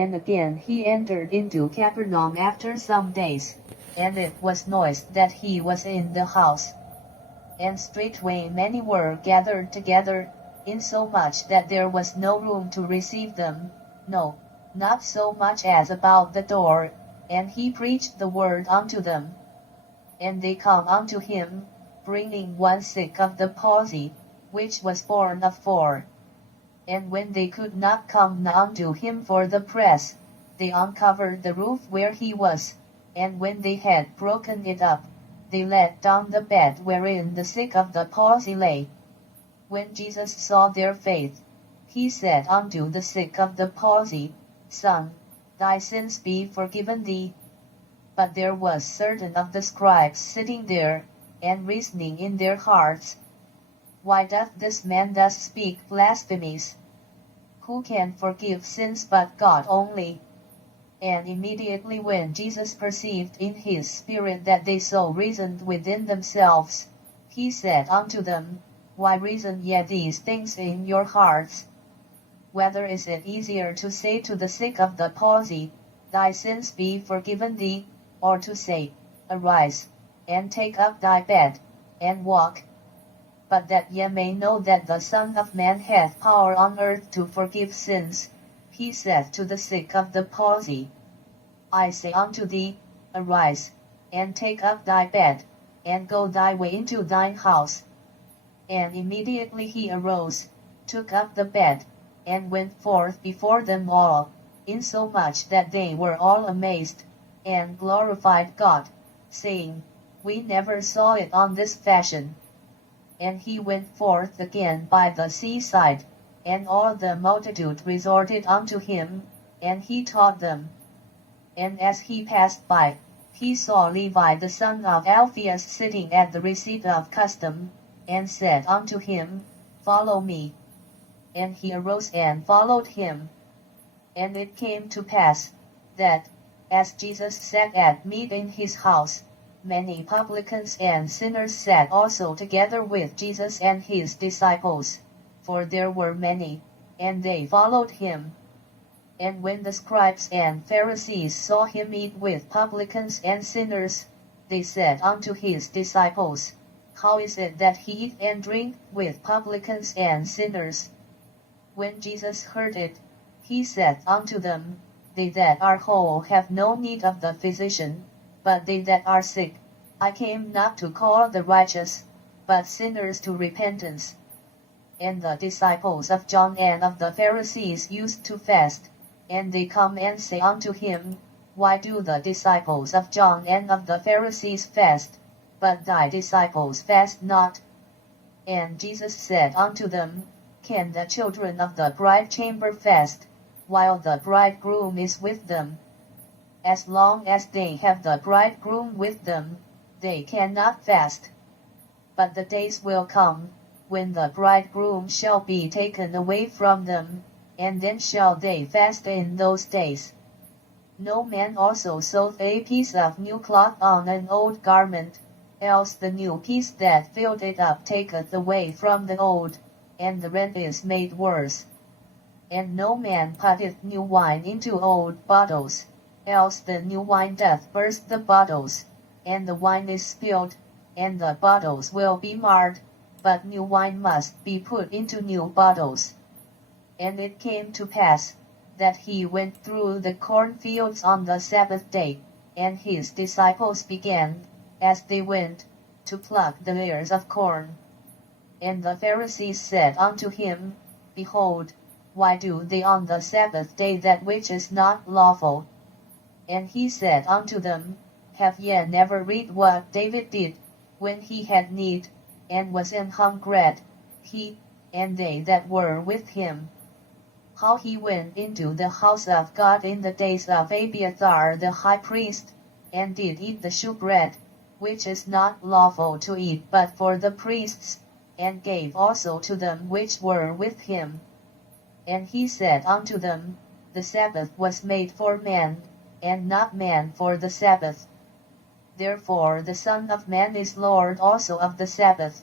And again he entered into Capernaum after some days, and it was noised that he was in the house. And straightway many were gathered together, insomuch that there was no room to receive them, no, not so much as about the door, and he preached the word unto them. And they come unto him, bringing one sick of the palsy, which was borne of 4. And when they could not come unto him for the press, they uncovered the roof where he was, and when they had broken it up, they let down the bed wherein the sick of the palsy lay. When Jesus saw their faith, he said unto the sick of the palsy, Son, thy sins be forgiven thee. But there was certain of the scribes sitting there, and reasoning in their hearts, Why doth this man thus speak blasphemies? Who can forgive sins but God only? And immediately when Jesus perceived in his spirit that they so reasoned within themselves, he said unto them, Why reason ye these things in your hearts? Whether is it easier to say to the sick of the palsy, Thy sins be forgiven thee, or to say, Arise, and take up thy bed, and walk? But that ye may know that the Son of Man hath power on earth to forgive sins, he saith to the sick of the palsy, I say unto thee, Arise, and take up thy bed, and go thy way into thine house. And immediately he arose, took up the bed, and went forth before them all, insomuch that they were all amazed, and glorified God, saying, We never saw it on this fashion. And he went forth again by the seaside, and all the multitude resorted unto him, and he taught them. And as he passed by, he saw Levi the son of Alphaeus sitting at the receipt of custom, and said unto him, Follow me. And he arose and followed him. And it came to pass, that, as Jesus sat at meat in his house, many publicans and sinners sat also together with Jesus and his disciples, for there were many, and they followed him. And when the scribes and Pharisees saw him eat with publicans and sinners, they said unto his disciples, How is it that he eat and drink with publicans and sinners? When Jesus heard it, he said unto them, They that are whole have no need of the physician, but they that are sick. I came not to call the righteous, but sinners to repentance. And the disciples of John and of the Pharisees used to fast, and they come and say unto him, Why do the disciples of John and of the Pharisees fast, but thy disciples fast not? And Jesus said unto them, Can the children of the bride chamber fast, while the bridegroom is with them? As long as they have the bridegroom with them, they cannot fast. But the days will come, when the bridegroom shall be taken away from them, and then shall they fast in those days. No man also seweth a piece of new cloth on an old garment, else the new piece that filled it up taketh away from the old, and the rent is made worse. And no man putteth new wine into old bottles, else the new wine doth burst the bottles, and the wine is spilled, and the bottles will be marred, but new wine must be put into new bottles. And it came to pass, that he went through the cornfields on the Sabbath day, and his disciples began, as they went, to pluck the ears of corn. And the Pharisees said unto him, Behold, why do they on the Sabbath day that which is not lawful? And he said unto them, Have ye never read what David did, when he had need, and was an hungered, he, and they that were with him? How he went into the house of God in the days of Abiathar the high priest, and did eat the shewbread, which is not lawful to eat but for the priests, and gave also to them which were with him. And he said unto them, The Sabbath was made for man, and not man for the Sabbath. Therefore the Son of Man is Lord also of the Sabbath.